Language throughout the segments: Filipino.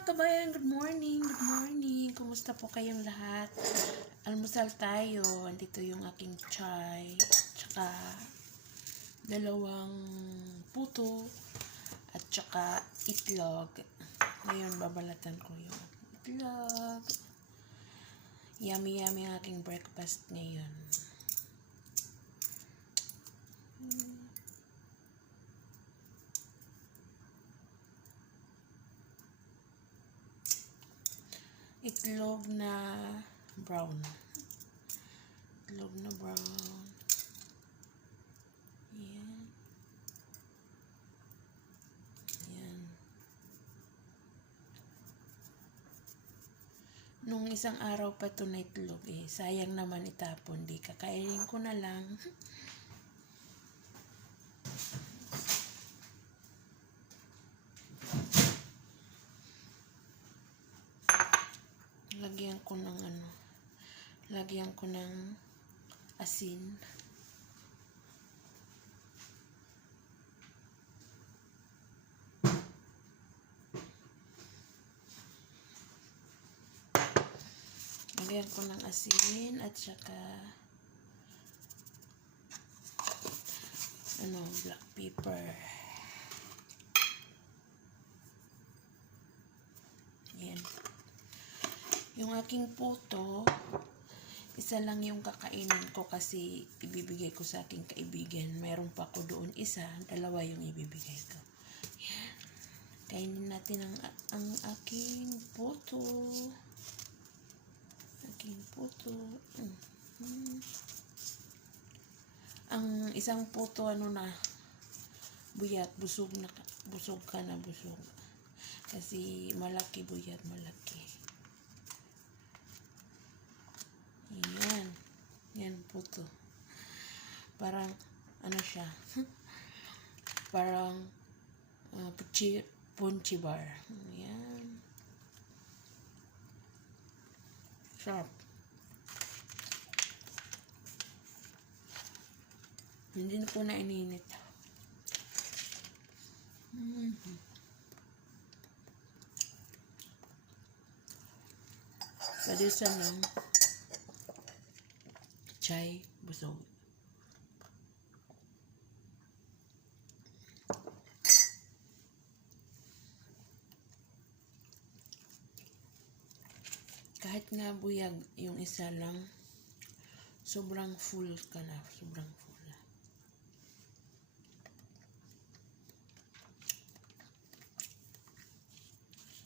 kabayan, good morning, good morning. Kumusta po kayong lahat? Almusal tayo. Andito yung aking chai. Tsaka dalawang puto. At tsaka itlog. Ngayon, babalatan ko yung itlog. Yummy, yummy ang aking breakfast ngayon. Itlog na brown. Itlog na brown. Yan. Yan. Nung isang araw pa ito na itlog eh, sayang naman itapon. Di kakainin ko na lang. Lagyan ko ng ano, lagyan ko ng asin. Lagyan ko ng asin at saka ano, black pepper. Yan. Yung aking puto, isa lang yung kakainin ko kasi ibibigay ko sa aking kaibigan. Meron pa ako doon isa, dalawa yung ibibigay ko. Yan. Kainin natin ang, ang aking puto. Aking puto. Mhm. Ang isang puto, ano na, buyat, busog na, busog ka na, busog. Kasi malaki buyat, malaki. Yan. Yan po. Parang, ano siya? Parang, uh, puchi, punchi bar. Yan. Sharp. Hindi na po na ininit. Mhm. Pwede sa ng chai busog. Kahit nga buyag yung isa lang, sobrang full ka na. Sobrang full.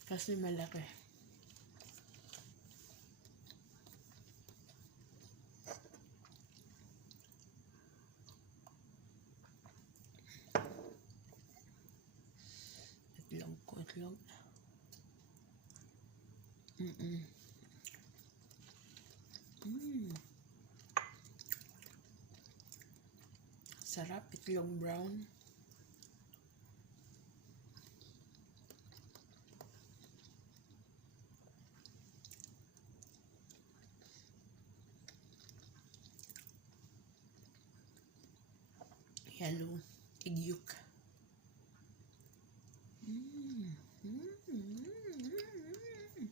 Kasi malaki. Itlog. Mm-mm. Mm. Sarap, itlog brown. Yellow, igyuk. Mm. Mm. Mm. Mm.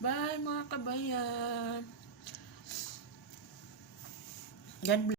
Bye mga kabayan. God bless.